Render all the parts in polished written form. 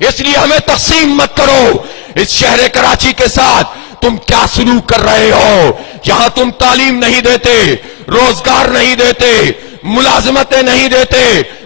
اس لیے ہمیں تقسیم مت کرو. اس شہر کراچی کے ساتھ تم کیا سلوک کر رہے ہو؟ یہاں تم تعلیم نہیں دیتے، روزگار نہیں دیتے، ملازمتیں نہیں دیتے.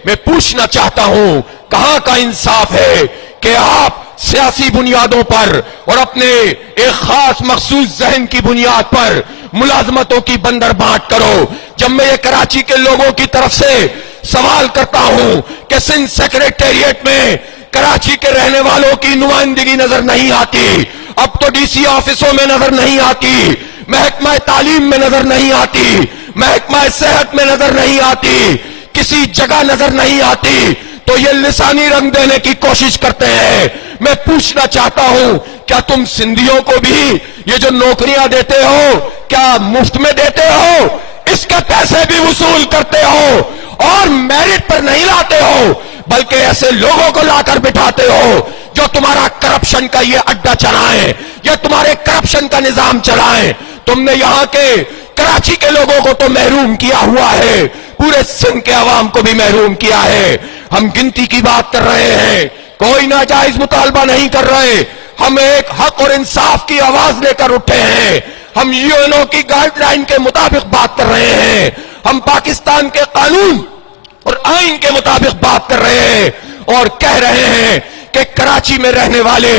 میں پوچھنا چاہتا ہوں کہاں کا انصاف ہے کہ آپ سیاسی بنیادوں پر اور اپنے ایک خاص مخصوص ذہن کی بنیاد پر ملازمتوں کی بندر بانٹ کرو؟ جب میں یہ کراچی کے لوگوں کی طرف سے سوال کرتا ہوں کہ سندھ سیکریٹریٹ میں کراچی کے رہنے والوں کی نمائندگی نظر نہیں آتی، اب تو ڈی سی آفسوں میں نظر نہیں آتی، محکمہ تعلیم میں نظر نہیں آتی، محکمہ صحت میں نظر نہیں آتی، کسی جگہ نظر نہیں آتی، تو یہ لسانی رنگ دینے کی کوشش کرتے ہیں. میں پوچھنا چاہتا ہوں کیا تم سندھیوں کو بھی یہ جو نوکریاں دیتے ہو کیا مفت میں دیتے ہو؟ اس کے پیسے بھی وصول کرتے ہو اور میرٹ پر نہیں لاتے ہو بلکہ ایسے لوگوں کو لا کر بٹھاتے ہو جو تمہارا کرپشن کا یہ اڈا چلائیں، یہ تمہارے کرپشن کا نظام چلائیں. تم نے یہاں کے کراچی کے لوگوں کو تو محروم کیا ہوا ہے، پورے سندھ کے عوام کو بھی محروم کیا ہے. ہم گنتی کی بات کر رہے ہیں، کوئی ناجائز مطالبہ نہیں کر رہے. ہم ایک حق اور انصاف کی آواز لے کر اٹھے ہیں. ہم یو این او کی گائیڈ لائن کے مطابق بات کر رہے ہیں. ہم پاکستان کے قانون اور آئین کے مطابق بات کر رہے ہیں اور کہہ رہے ہیں کہ کراچی میں رہنے والے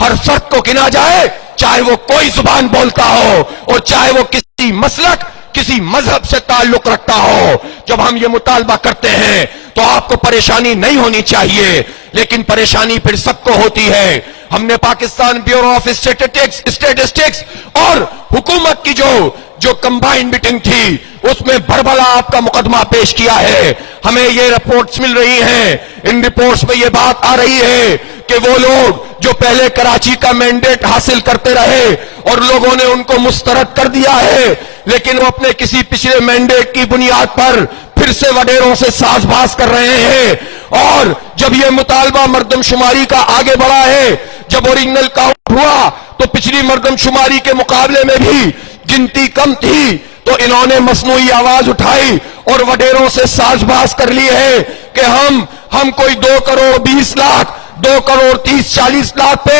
ہر فرد کو گنا جائے، چاہے وہ کوئی زبان بولتا ہو اور چاہے وہ کسی مسلک کسی مذہب سے تعلق رکھتا ہو. جب ہم یہ مطالبہ کرتے ہیں تو آپ کو پریشانی نہیں ہونی چاہیے، لیکن پریشانی پھر سب کو ہوتی ہے. ہم نے پاکستان بیورو آف اسٹیٹسٹکس اور حکومت کی جو کمبائنڈ میٹنگ تھی اس میں بھربھلا آپ کا مقدمہ پیش کیا ہے. ہمیں یہ رپورٹس مل رہی ہیں، ان رپورٹس میں یہ بات آ رہی ہے کہ وہ لوگ جو پہلے کراچی کا مینڈیٹ حاصل کرتے رہے اور لوگوں نے ان کو مسترد کر دیا ہے، لیکن وہ اپنے کسی پچھلے مینڈیٹ کی بنیاد پر پھر سے وڈیروں سے ساز باز کر رہے ہیں. اور جب یہ مطالبہ مردم شماری کا آگے بڑھا ہے، جب اوریجنل کاؤنٹ ہوا تو پچھلی مردم شماری کے مقابلے میں بھی گنتی کم تھی، تو انہوں نے مصنوعی آواز اٹھائی اور وڈیروں سے ساز باز کر لی ہے کہ ہم کوئی 2 کروڑ 20 لاکھ 2 کروڑ 30-40 لاکھ پہ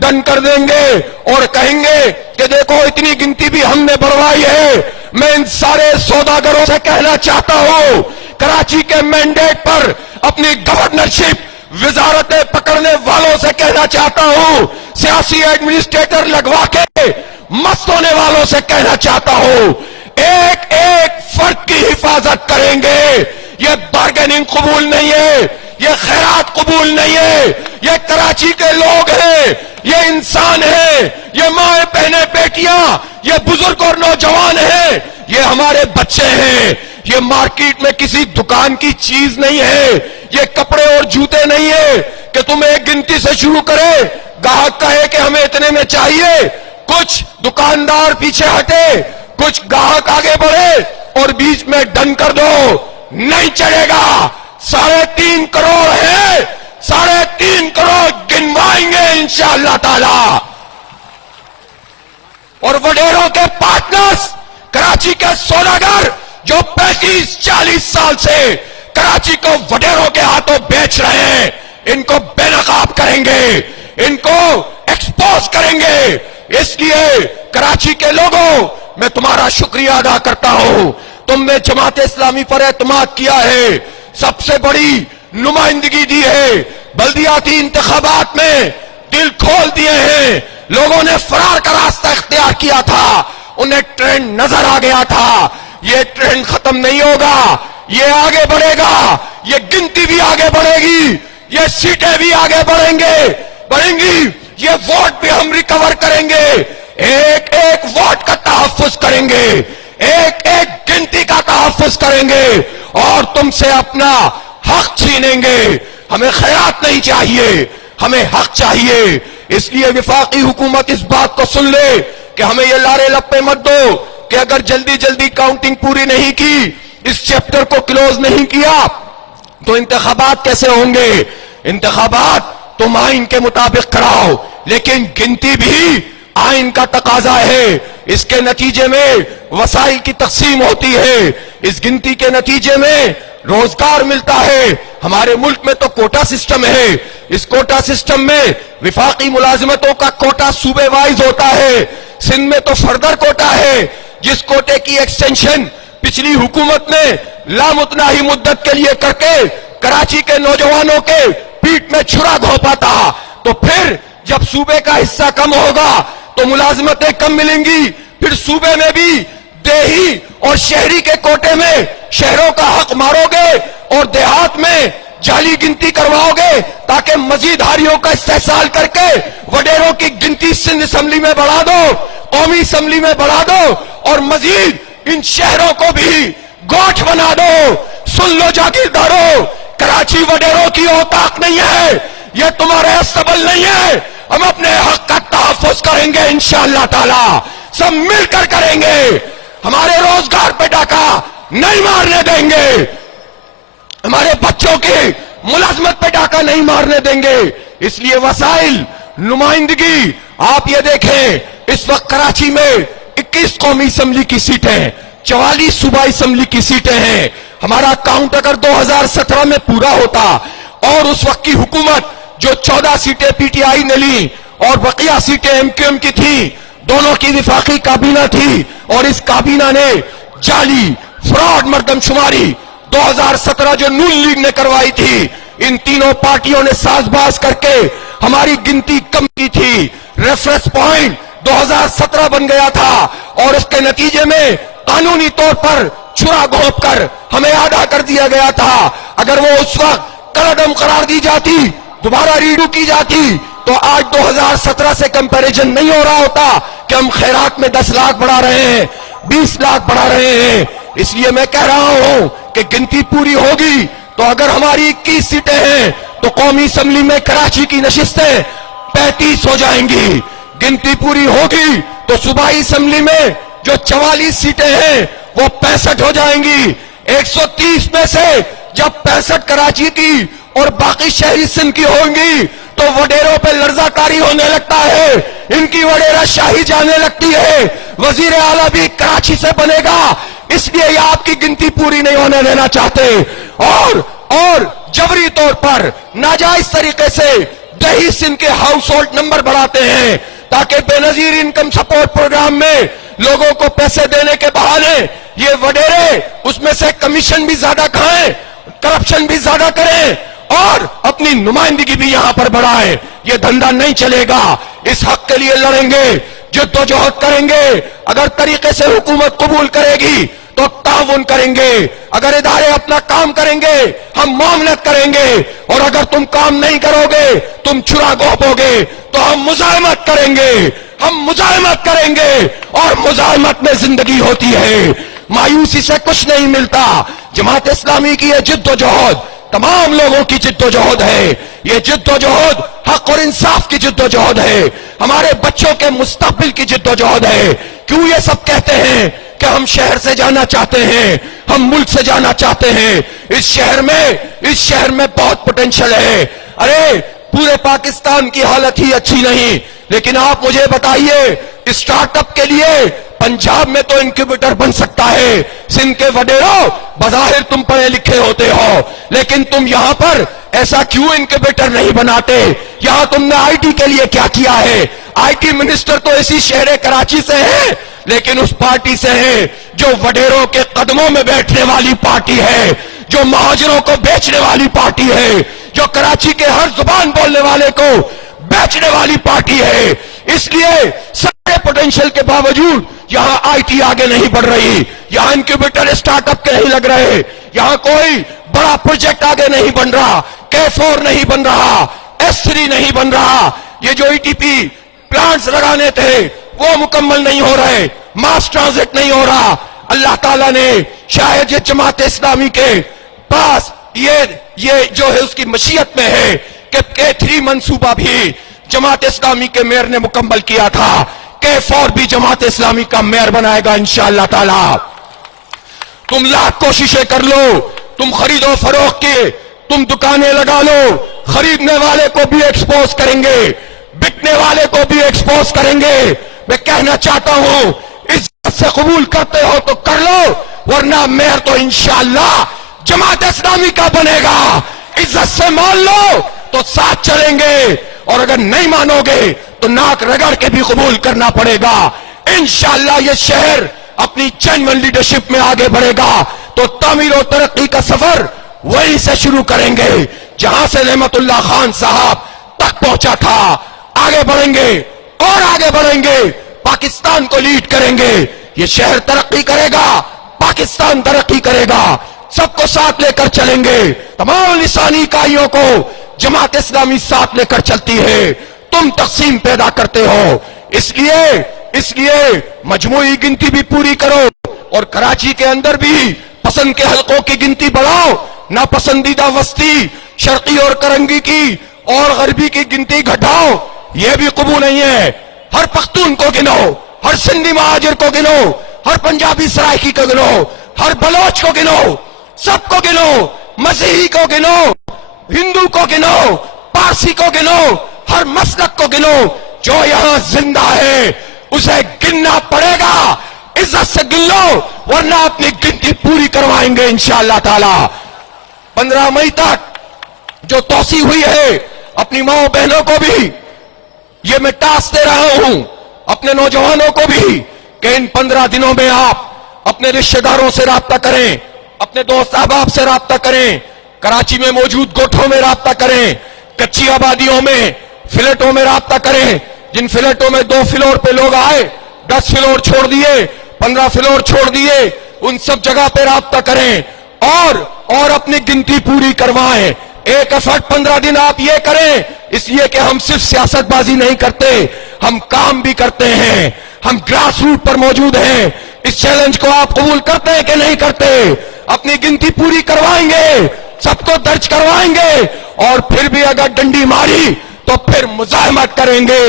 ڈن کر دیں گے اور کہیں گے کہ دیکھو اتنی گنتی بھی ہم نے بڑھوائی ہے. میں ان سارے سوداگروں سے کہنا چاہتا ہوں کراچی کے مینڈیٹ پر اپنی گورنرشپ وزارتیں پکڑنے والوں سے کہنا چاہتا ہوں، سیاسی ایڈمنسٹریٹر لگوا کے مست ہونے والوں سے کہنا چاہتا ہوں ایک ایک فرد کی حفاظت کریں گے. یہ بارگیننگ قبول نہیں ہے، یہ خیرات قبول نہیں ہے. یہ کراچی کے لوگ ہیں، یہ انسان ہیں، یہ مائیں بہنیں بیٹیاں، یہ بزرگ اور نوجوان ہیں، یہ ہمارے بچے ہیں. یہ مارکیٹ میں کسی دکان کی چیز نہیں ہے، یہ کپڑے اور جوتے نہیں ہے کہ تم ایک گنتی سے شروع کرے، گاہک کہے کہ ہمیں اتنے میں چاہیے، کچھ دکاندار پیچھے ہٹے، کچھ گاہک آگے بڑھے اور بیچ میں ڈن کر دو. نہیں چلے گا. 3.5 کروڑ ہے، 3.5 کروڑ گنوائیں گے انشاءاللہ تعالی. اور وڈیروں کے پارٹنرز کراچی کے سوداگر جو 35-40 سال سے کراچی کو وڈیروں کے ہاتھوں بیچ رہے ہیں، ان کو بے نقاب کریں گے، ان کو ایکسپوز کریں گے. اس لیے کراچی کے لوگوں میں تمہارا شکریہ ادا کرتا ہوں. تم نے جماعت اسلامی پر اعتماد کیا ہے، سب سے بڑی نمائندگی دی ہے، بلدیاتی انتخابات میں دل کھول دیے ہیں. لوگوں نے فرار کا راستہ اختیار کیا تھا، انہیں ٹرینڈ نظر آ گیا تھا. یہ ٹرینڈ ختم نہیں ہوگا، یہ آگے بڑھے گا، یہ گنتی بھی آگے بڑھے گی، یہ سیٹیں بھی آگے بڑھیں گی، یہ ووٹ بھی ہم ریکور کریں گے. ایک ایک ووٹ کا تحفظ کریں گے، ایک ایک گنتی کا تحفظ کریں گے اور تم سے اپنا حق چھینیں گے. ہمیں خیرات نہیں چاہیے، ہمیں حق چاہیے. اس لیے وفاقی حکومت اس بات کو سن لے کہ ہمیں یہ لارے لپے مت دو کہ اگر جلدی جلدی کاؤنٹنگ پوری نہیں کی، اس چیپٹر کو کلوز نہیں کیا تو انتخابات کیسے ہوں گے. انتخابات تم آئین کے مطابق کراؤ، لیکن گنتی بھی آئین کا تقاضا ہے. اس کے نتیجے میں وسائل کی تقسیم ہوتی ہے، اس گنتی کے نتیجے میں روزگار ملتا ہے. ہمارے ملک میں تو کوٹا سسٹم ہے، اس کوٹا سسٹم میں وفاقی ملازمتوں کا کوٹا صوبے وائز ہوتا ہے، سندھ میں تو فردر کوٹا ہے، جس کوٹے کی ایکسٹینشن پچھلی حکومت نے لامتناہی مدت کے لیے کر کے کراچی کے نوجوانوں کے پیٹ میں چھرا گھونپا تھا، تو پھر جب صوبے کا حصہ کم ہوگا تو ملازمتیں کم ملیں گی، پھر صوبے میں بھی دیہی اور شہری کے کوٹے میں شہروں کا حق مارو گے اور دیہات میں جعلی گنتی کرواؤ گے تاکہ مزید ہاریوں کا استحصال کر کے وڈیروں کی گنتی سندھ اسمبلی میں بڑھا دو، قومی اسمبلی میں بڑھا دو اور مزید ان شہروں کو بھی گوٹھ بنا دو۔ سن لو جاگیردارو، کراچی وڈیروں کی اوتاق نہیں ہے، یہ تمہارے استبل نہیں ہے، ہم اپنے حق کا تحفظ کریں گے انشاءاللہ تعالی، سب مل کر کریں گے، ہمارے روزگار پہ ڈاکہ نہیں مارنے دیں گے، ہمارے بچوں کی ملازمت پہ ڈاکہ نہیں مارنے دیں گے۔ اس لیے وسائل نمائندگی آپ یہ دیکھیں، اس وقت کراچی میں 21 قومی اسمبلی کی سیٹیں، 44 صوبائی اسمبلی کی سیٹیں ہیں، ہمارا کاؤنٹ اگر 2017 میں پورا ہوتا اور اس وقت کی حکومت جو 14 سیٹیں پی ٹی آئی نے لی اور بقیہ سیٹیں ایم کیو ایم کی تھی، دونوں کی وفاقی کابینہ تھی اور اس کابینہ نے جعلی فراڈ مردم شماری 2017 جو نون لیگ نے کروائی تھی، ان تینوں پارٹیوں نے ساز باز کر کے ہماری گنتی کم کی تھی، ریفرنس پوائنٹ 2017 بن گیا تھا اور اس کے نتیجے میں قانونی طور پر چھرا گھونپ کر ہمیں آدھا کر دیا گیا تھا۔ اگر وہ اس وقت کلعدم قرار دی جاتی، دوبارہ ریڈو کی جاتی، تو آج 2017 سے کمپیریزن نہیں ہو رہا ہوتا کہ ہم خیرات میں 10 لاکھ بڑھا رہے ہیں، 20 لاکھ بڑھا رہے ہیں۔ اس لیے میں کہہ رہا ہوں کہ گنتی پوری ہوگی تو اگر ہماری 21 سیٹیں ہیں تو قومی اسمبلی میں کراچی کی نشستیں 35 ہو جائیں گی، گنتی پوری ہوگی تو صوبائی اسمبلی میں جو 44 سیٹیں ہیں وہ 65 ہو جائیں گی۔ 130 میں سے جب 65 کراچی کی اور باقی شہری سندھ کی ہوں گی تو وڈیروں پہ لرزہ کاری ہونے لگتا ہے، ان کی وڈیرہ شاہی جانے لگتی ہے، وزیر اعلیٰ بھی کراچی سے بنے گا، اس لیے یہ آپ کی گنتی پوری نہیں ہونے دینا چاہتے اور جبری طور پر ناجائز طریقے سے دیہی سندھ کے ہاؤس ہولڈ نمبر بڑھاتے ہیں تاکہ بے نظیر انکم سپورٹ پروگرام میں لوگوں کو پیسے دینے کے بہانے یہ وڈیرے اس میں سے کمیشن بھی زیادہ کھائیں، کرپشن بھی زیادہ کریں اور اپنی نمائندگی بھی یہاں پر بڑھائیں۔ یہ دھندا نہیں چلے گا، اس حق کے لیے لڑیں گے، جد و جہد کریں گے۔ اگر طریقے سے حکومت قبول کرے گی تو تعاون کریں گے، اگر ادارے اپنا کام کریں گے ہم معاملت کریں گے، اور اگر تم کام نہیں کرو گے، تم چھرا گھونپو گے تو ہم مزاحمت کریں گے، ہم مزاحمت کریں گے، اور مزاحمت میں زندگی ہوتی ہے، مایوسی سے کچھ نہیں ملتا۔ جماعت اسلامی کی یہ جد و جہد تمام لوگوں کی جد و جہد ہے، یہ جد و جہد حق اور انصاف کی جد و جہد ہے، ہمارے بچوں کے مستقبل کی جد و جہد ہے۔ کیوں یہ سب کہتے ہیں کہ ہم شہر سے جانا چاہتے ہیں، ہم ملک سے جانا چاہتے ہیں، اس شہر میں بہت پوٹینشل ہے۔ ارے پورے پاکستان کی حالت ہی اچھی نہیں، لیکن آپ مجھے بتائیے اسٹارٹ اپ کے لیے پنجاب میں تو انکیوبیٹر بن سکتا ہے، سندھ کے وڈیروں بظاہر تم پڑھے لکھے ہوتے ہو لیکن تم یہاں پر ایسا کیوں انکیوبیٹر نہیں بناتے؟ یہاں تم نے آئی ٹی کے لیے کیا کیا ہے؟ آئی ٹی منسٹر تو اسی شہر کراچی سے ہے لیکن اس پارٹی سے ہے جو وڈیروں کے قدموں میں بیٹھنے والی پارٹی ہے، جو مہاجروں کو بیچنے والی پارٹی ہے، جو کراچی کے ہر زبان بولنے والے کو بیچنے والی پارٹی ہے۔ اس لیے سارے پوٹینشل کے باوجود یہاں آئی ٹی آگے نہیں بڑھ رہی، یہاں انکیوبیٹر اسٹارٹ اپ کے نہیں لگ رہے، یہاں کوئی بڑا پروجیکٹ آگے نہیں بن رہا، K4 نہیں بن رہا، S3 نہیں بن رہا، یہ جو ای ٹی پی پلانٹس لگانے تھے وہ مکمل نہیں ہو رہے، ماس ٹرانزٹ نہیں ہو رہا۔ اللہ تعالیٰ نے شاید یہ جماعت اسلامی کے پاس یہ جو ہے اس کی مشیت میں ہے کہ K3 منصوبہ بھی جماعت اسلامی کے میئر نے مکمل کیا تھا، K4 بھی جماعت اسلامی کا میئر بنائے گا انشاءاللہ تعالی۔ تم لاکھ کوششیں کر لو، تم خرید و فروخت کی تم دکانیں لگا لو، خریدنے والے کو بھی ایکسپوز کریں گے، بکنے والے کو بھی ایکسپوز کریں گے۔ میں کہنا چاہتا ہوں عزت سے قبول کرتے ہو تو کر لو، ورنہ میئر تو انشاءاللہ جماعت اسلامی کا بنے گا۔ عزت سے مان لو تو ساتھ چلیں گے، اور اگر نہیں مانو گے تو ناک رگڑ کے بھی قبول کرنا پڑے گا۔ انشاءاللہ یہ شہر اپنی جینوئن لیڈرشپ میں آگے بڑھے گا تو تعمیر و ترقی کا سفر وہیں سے شروع کریں گے جہاں سے نعمت اللہ خان صاحب تک پہنچا تھا۔ آگے بڑھیں گے اور آگے بڑھیں گے، پاکستان کو لیڈ کریں گے، یہ شہر ترقی کرے گا، پاکستان ترقی کرے گا، سب کو ساتھ لے کر چلیں گے۔ تمام لسانی اکائیوں کو جماعت اسلامی ساتھ لے کر چلتی ہے، تم تقسیم پیدا کرتے ہو، اس لیے مجموعی گنتی بھی پوری کرو، اور کراچی کے اندر بھی پسند کے حلقوں کی گنتی بڑھاؤ، ناپسندیدہ وسطی شرقی اور کرنگی کی اور غربی کی گنتی گھٹاؤ، یہ بھی قبول نہیں ہے۔ ہر پختون کو گنو، ہر سندھی مہاجر کو گنو، ہر پنجابی سرائکی کو گنو، ہر بلوچ کو گنو، سب کو گنو، مسیحی کو گنو، ہندو کو گنو، پارسی کو گنو، ہر مسلک کو گنو، جو یہاں زندہ ہے اسے گننا پڑے گا، عزت سے گن لو ورنہ اپنی گنتی پوری کروائیں گے انشاءاللہ تعالی۔ 15 مئی تک جو توسیع ہوئی ہے اپنی ماں بہنوں کو بھی یہ میں ٹاسک دے رہا ہوں، اپنے نوجوانوں کو بھی، کہ ان 15 دنوں میں آپ اپنے رشتہ داروں سے رابطہ کریں، اپنے دوست احباب سے رابطہ کریں، کراچی میں موجود گوٹھوں میں رابطہ کریں، کچی آبادیوں میں فلیٹوں میں رابطہ کریں، جن فلیٹوں میں 2 فلور پہ لوگ آئے، 10 فلور چھوڑ دیے، 15 فلور چھوڑ دیے، ان سب جگہ پہ رابطہ کریں اور اپنی گنتی پوری کروائیں۔ ایک ایفرٹ 15 دن آپ یہ کریں، اس لیے کہ ہم صرف سیاست بازی نہیں کرتے، ہم کام بھی کرتے ہیں، ہم گراس روٹ پر موجود ہیں۔ اس چیلنج کو آپ قبول کرتے ہیں کہ نہیں کرتے؟ اپنی گنتی پوری کروائیں گے، سب کو درج کروائیں گے، اور پھر بھی اگر ڈنڈی ماری تو پھر مزاحمت کریں گے۔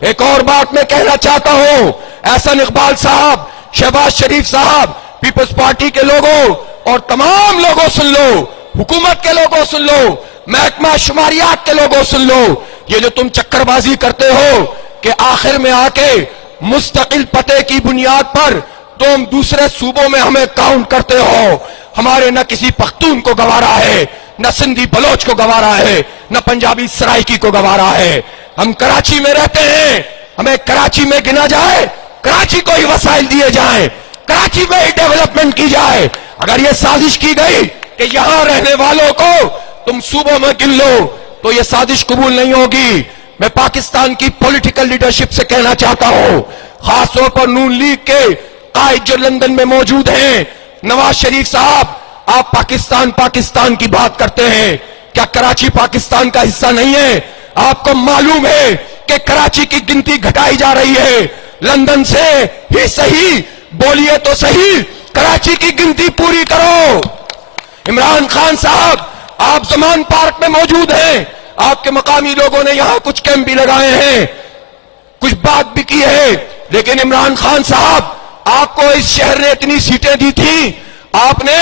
ایک اور بات میں کہنا چاہتا ہوں، احسن اقبال صاحب، شہباز شریف صاحب، پیپلز پارٹی کے لوگوں اور تمام لوگوں سن لو، حکومت کے لوگوں سن لو، محکمہ شماریات کے لوگوں سن لو، یہ جو تم چکر بازی کرتے ہو کہ آخر میں آ کے مستقل پتے کی بنیاد پر تم دوسرے صوبوں میں ہمیں کاؤنٹ کرتے ہو، ہمارے نہ کسی پختون کو گوارا ہے، نہ سندھی بلوچ کو گوارا ہے، نہ پنجابی سرائکی کو گوارا ہے۔ ہم کراچی میں رہتے ہیں، ہمیں کراچی میں گنا جائے، کراچی کو ہی وسائل دیے جائیں، کراچی میں ہی ڈیولپمنٹ کی جائے۔ اگر یہ سازش کی گئی کہ یہاں رہنے والوں کو تم صوبوں میں گن لو تو یہ سازش قبول نہیں ہوگی۔ میں پاکستان کی پولیٹیکل لیڈرشپ سے کہنا چاہتا ہوں، خاص طور پر نون لیگ کے قائد جو لندن میں موجود ہیں، نواز شریف صاحب، آپ پاکستان کی بات کرتے ہیں، کیا کراچی پاکستان کا حصہ نہیں ہے؟ آپ کو معلوم ہے کہ کراچی کی گنتی گھٹائی جا رہی ہے، لندن سے ہی صحیح بولیے تو صحیح، کراچی کی گنتی پوری کرو۔ عمران خان صاحب، آپ زمان پارک میں موجود ہیں، آپ کے مقامی لوگوں نے یہاں کچھ کیمپ بھی لگائے ہیں، کچھ بات بھی کی ہے، لیکن عمران خان صاحب، آپ کو اس شہر نے اتنی سیٹیں دی تھی، آپ نے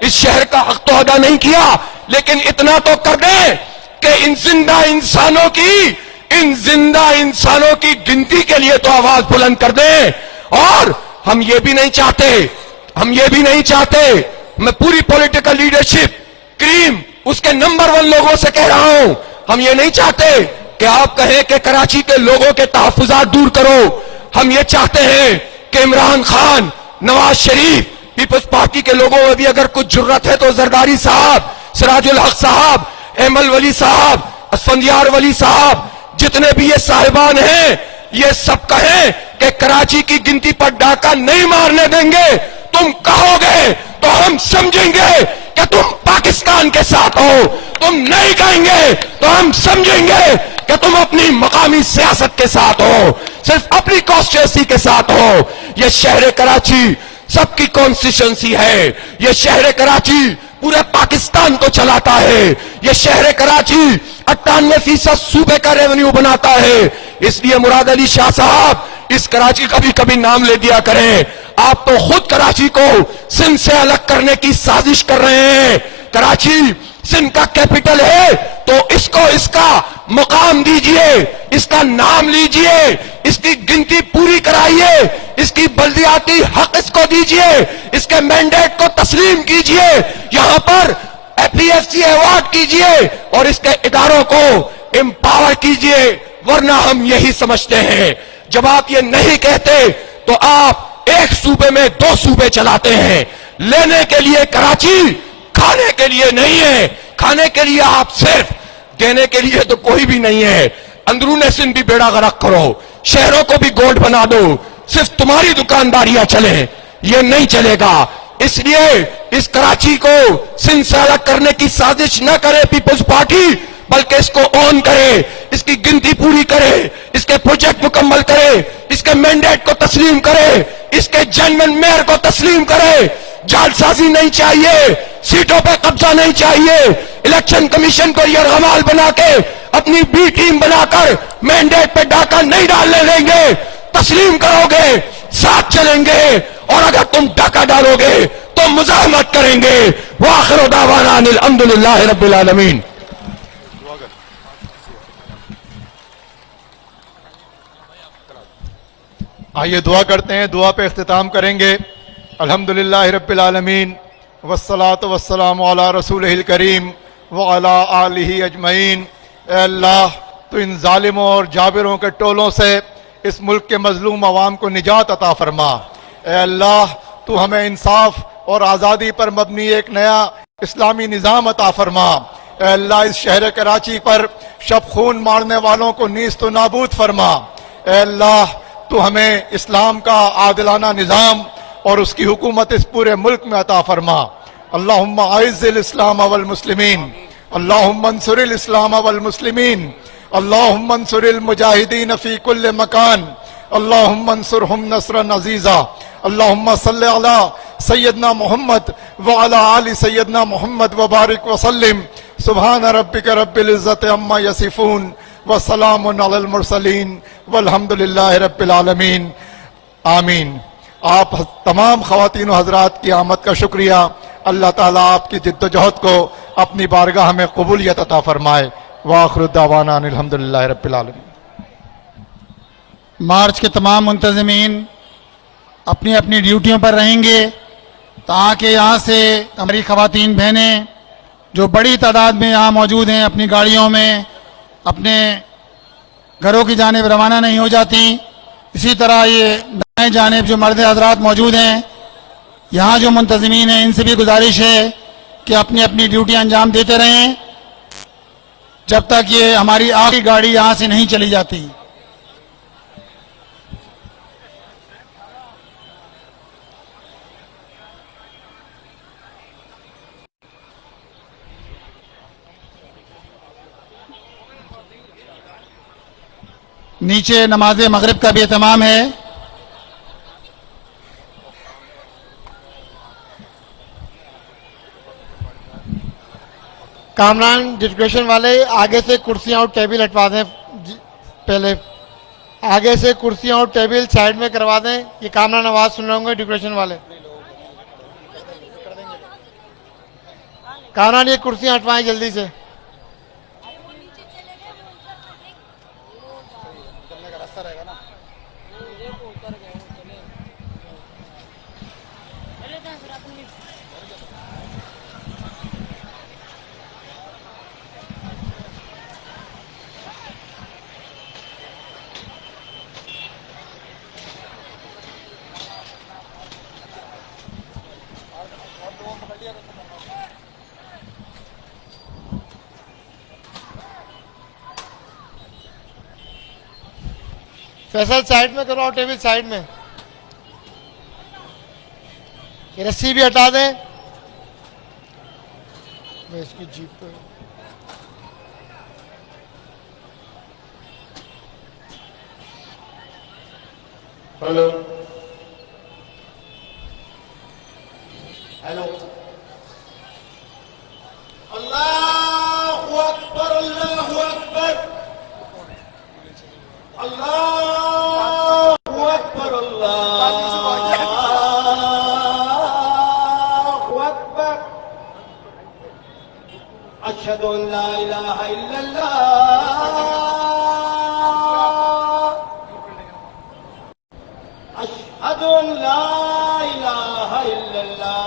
اس شہر کا حق تو ادا نہیں کیا، لیکن اتنا تو کر دیں کہ ان زندہ انسانوں کی گنتی کے لیے تو آواز بلند کر دیں۔ اور ہم یہ بھی نہیں چاہتے، میں پوری پولیٹیکل لیڈرشپ کریم اس کے نمبر 1 لوگوں سے کہہ رہا ہوں، ہم یہ نہیں چاہتے کہ آپ کہیں کہ کراچی کے لوگوں کے تحفظات دور کرو، ہم یہ چاہتے ہیں کہ عمران خان، نواز شریف، پیپلز پارٹی کے لوگوں میں بھی اگر کچھ جرت ہے تو زرداری صاحب، سراج الحق صاحب، ایمل ولی صاحب، اسفندیار ولی صاحب، جتنے بھی یہ صاحبان ہیں، یہ سب کہیں کہ کراچی کی گنتی پر ڈاکہ نہیں مارنے دیں گے۔ تم کہو گے تو ہم سمجھیں گے کہ تم پاکستان کے ساتھ ہو، تم نہیں کہیں گے تو ہم سمجھیں گے کہ تم اپنی مقامی سیاست کے ساتھ ہو، صرف اپنی کانسٹیٹوئنسی کے ساتھ ہو۔ یہ شہر کراچی سب کی کانسٹیٹوئنسی ہے، یہ شہر کراچی پورے پاکستان کو چلاتا ہے، یہ شہر کراچی 98% صوبے کا ریونیو بناتا ہے۔ اس لیے مراد علی شاہ صاحب، اس کراچی کا بھی کبھی نام لے دیا کریں، آپ تو خود کراچی کو سندھ سے الگ کرنے کی سازش کر رہے ہیں۔ کراچی سندھ کا کیپٹل ہے تو اس کو اس کا مقام دیجئے، اس کا نام لیجئے، اس کی گنتی پوری کرائیے، اس کی بلدیاتی حق اس کو دیجئے، اس کے مینڈیٹ کو تسلیم کیجئے۔ یہاں پر APSC ایوارڈ کیجئے اور اس کے اداروں کو امپاور کیجئے، ورنہ ہم یہی سمجھتے ہیں جب آپ یہ نہیں کہتے تو آپ ایک صوبے میں 2 صوبے چلاتے ہیں. لینے کے لیے کراچی، کھانے کے لیے نہیں ہے. کھانے کے لیے آپ صرف، دینے کے لیے تو کوئی بھی نہیں ہے. اندرون سندھ بھی بیڑا غرق کرو، شہروں کو بھی گولڈ بنا دو، صرف تمہاری دکانداریاں چلیں، یہ نہیں چلے گا. اس لیے اس کراچی کو سندھ سے الگ کرنے کی سازش نہ کرے پیپلز پارٹی، بلکہ اس کو اون کرے، اس کی گنتی پوری کرے، اس کے پروجیکٹ مکمل کرے، اس کے مینڈیٹ کو تسلیم کرے، اس کے جنمن میئر کو تسلیم کرے. جال سازی نہیں چاہیے، سیٹوں پہ قبضہ نہیں چاہیے. الیکشن کمیشن کو یرغمال بنا کے اپنی بی ٹیم بنا کر مینڈیٹ پہ ڈاکہ نہیں ڈالنے دیں گے. تسلیم کرو گے، ساتھ چلیں گے، اور اگر تم ڈاکہ ڈالو گے تو مزاحمت کریں گے. وآخر دعوانا ان الحمدللہ رب العالمین. آئیے دعا کرتے ہیں، دعا پہ اختتام کریں گے. الحمدللہ رب العالمین والصلاة والسلام علی رسولہ الکریم وعلی آلہ اجمعین. اے اللہ، تو ان ظالموں اور جابروں کے ٹولوں سے اس ملک کے مظلوم عوام کو نجات عطا فرما. اے اللہ، تو ہمیں انصاف اور آزادی پر مبنی ایک نیا اسلامی نظام عطا فرما. اے اللہ، اس شہر کراچی پر شب خون مارنے والوں کو نیست و نابود فرما. اے اللہ، تو ہمیں اسلام کا عادلانہ نظام اور اس کی حکومت اس پورے ملک میں عطا فرما. اللہم اعز الاسلام والمسلمین، اللہم انصر الاسلام والمسلمین، اللہم انصر المجاہدین فی کل مکان، اللہم انصرہم نصرا عزیزا. اللہم صلی علی سیدنا محمد وعلی آل سیدنا محمد وبارک وسلم. سبحان ربک رب العزت عما یصفون وسلام علی المرسلین والحمدللہ رب العالمین. آمین. آپ تمام خواتین و حضرات کی آمد کا شکریہ. اللہ تعالیٰ آپ کی جد و جہد کو اپنی بارگاہ میں قبولیت عطا فرمائے. وآخر دعوانا ان الحمدللہ رب العالمین. مارچ کے تمام منتظمین اپنی اپنی ڈیوٹیوں پر رہیں گے تاکہ یہاں سے ہماری خواتین بہنیں جو بڑی تعداد میں یہاں موجود ہیں اپنی گاڑیوں میں اپنے گھروں کی جانب روانہ نہیں ہو جاتی. اسی طرح یہ دائیں جانب جو مرد حضرات موجود ہیں یہاں جو منتظمین ہیں ان سے بھی گزارش ہے کہ اپنی اپنی ڈیوٹی انجام دیتے رہیں جب تک یہ ہماری آخری گاڑی یہاں سے نہیں چلی جاتی. نیچے نماز مغرب کا بھی اہتمام ہے. کامران ڈسکشن والے آگے سے کرسیاں اور ٹیبل ہٹوا دیں. پہلے آگے سے کرسیاں اور ٹیبل سائڈ میں کروا دیں. یہ کامران آواز سن رہے ہوں گے ڈیکوریشن والے. کامران یہ کرسیاں ہٹوائیں جلدی سے. فیصل سائڈ میں کرواؤ ٹیبل سائڈ میں. یہ رسی بھی ہٹا دیں. میں اس کی جیپ پہ ہلو ہیلو. اللہ اکبر اللہ اکبر اللہ اکبر اللہ اکبر. اشہد ان لا الہ الا اللہ اشہد ان لا الہ الا اللہ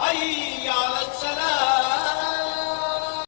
حي